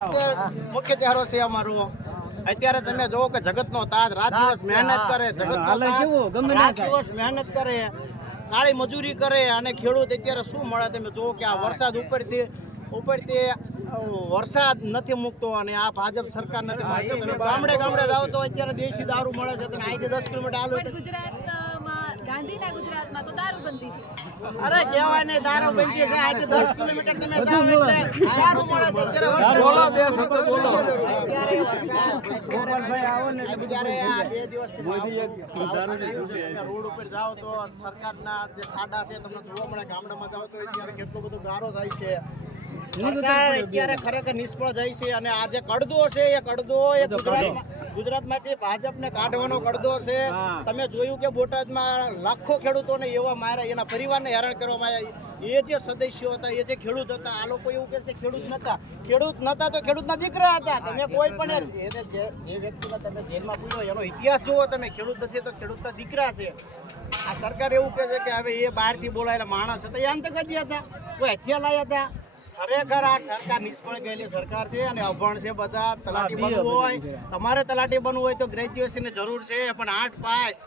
મુખ્ય ચહેરો છે અમારો. અત્યારે તમે જોવો કે જગતનો તાજ રાત દિવસ મહેનત કરે, રાત દિવસ મહેનત કરે, કાળી મજૂરી કરે, અને ખેડૂત અત્યારે શું મળે તમે જોવો કે આ વરસાદ ઉપરથી વરસાદ નથી મૂકતો, અને આ ભાજપ સરકાર નથી મૂકતો. તમે ગામડે ગામડે જાઓ તો અત્યારે દેશી દારૂ મળે છે. તમે અહીંથી 10 કિલોમીટર હાલો ગાંધીના ગુજરાતમાં તો દારૂબંધી છે. અરે કહેવાય નહીં, દારૂબંધી છે. અહીંથી 10 કિલોમીટર તમે જાઓ એટલે દારૂ મળે છે. અત્યારે આ 2 દિવસથી રોડ ઉપર જાઓ તો સરકારના જે ખાડા છે તમને જોવા મળે. ગામડામાં જાઓ તો અત્યારે કેટલો બધો ગારો થાય છે. સરકાર અત્યારે ખરેખર નિષ્ફળ જાય છે. અને આ જે કડદો છે એ કડદો એ ગુજરાતમાંથી ભાજપને કાઢવાનો કડદો છે. તમે જોયું કે બોટાદમાં લાખો ખેડૂતોને એવા માર્યા, એના પરિવારને હેરાન કરવામાં આવ્યા. એ જે સદસ્યો હતા, એ જે ખેડૂત હતા, આ લોકો એવું કહે છે ખેડૂત નતા તો ખેડૂતના દીકરા હતા. તમે કોઈ પણ એને જે વ્યક્તિને તમે જેલમાં પૂછો એનો ઇતિહાસ જુઓ તમે, ખેડૂત નથી તો ખેડૂતના દીકરા છે. આ સરકાર એવું કહે છે કે હવે એ બહારથી બોલાયેલા માણસ હતા, એ આતંકવાદી હતા, કોઈ હથિયાર લાયા હતા. ખરેખર આ સરકાર નિષ્ફળ ગયેલી સરકાર છે. અને અભણ છે બધા. તલાટી બનવું હોય, તમારે તલાટી બનવું હોય તો ગ્રેજ્યુએશનની જરૂર છે, પણ 8 પાસ.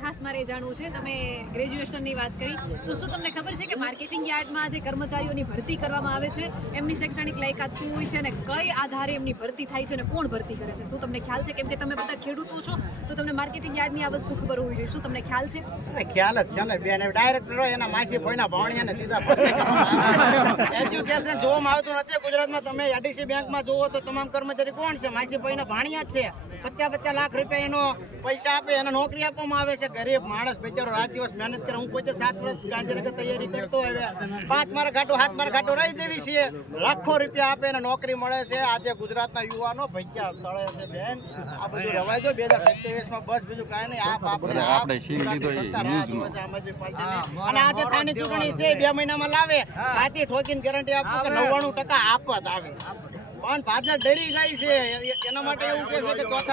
ખાસ મારે જાણવું છે, તમે ગ્રેજ્યુએશનની વાત કરી તો શું તમને ખબર છે કે માર્કેટિંગ યાર્ડમાં જે કર્મચારીઓની ભરતી કરવામાં આવે છે એમની શૈક્ષણિક લાયકાત શું હોય છે અને કઈ આધારે એમની ભરતી થાય છે અને કોણ ભરતી કરે છે? શું તમને ખ્યાલ છે? કેમ કે તમે બધા ખેડૂતો છો તો તમને માર્કેટિંગ યાર્ડની આ વસ્તુ ખબર હોવી જોઈએ. શું તમને ખ્યાલ છે? ખ્યાલ જ છે ને બેન. ડાયરેક્ટર હોય એના માસી ફોઈના ભાણિયાને સીધા ભરતી કરવામાં આવે. એજ્યુકેશન જોવામાં આવતું નથી ગુજરાતમાં. તમે એડીસી બેંકમાં જોવો તો તમામ કર્મચારી કોણ છે? માસી ફોઈના ભાણિયા જ છે. 50 લાખ રૂપિયા એનો પૈસા આપે, એને નોકરી આપવામાં આવે છે. ગરીબ માણસ બિચારો રાત દિવસ મહેનત કરે. હું પોતે 7 વર્ષ ગાંધીનગર તૈયારી કરતો હવે 5 મારા ખાટું 7 મારા ખાટું રહી જેવી છે. લાખો રૂપિયા આપે એને નોકરી મળે છે. આજે ગુજરાતના યુવાનો ભૈયા તળે છે બેન. આ બધું રવાય જો 2027માં બસ બીજું કાંઈ નહીં. આ આપણે અને આજે થાની ચૂંટણી છે 2 મહિનામાં લાવે. સાચી ઠોકીને ગેરંટી આપું કે 99% આપત આવે. પણ ભાજપ ડરી ગઈ છે. એના માટે એવું કહે છે કે ચોથા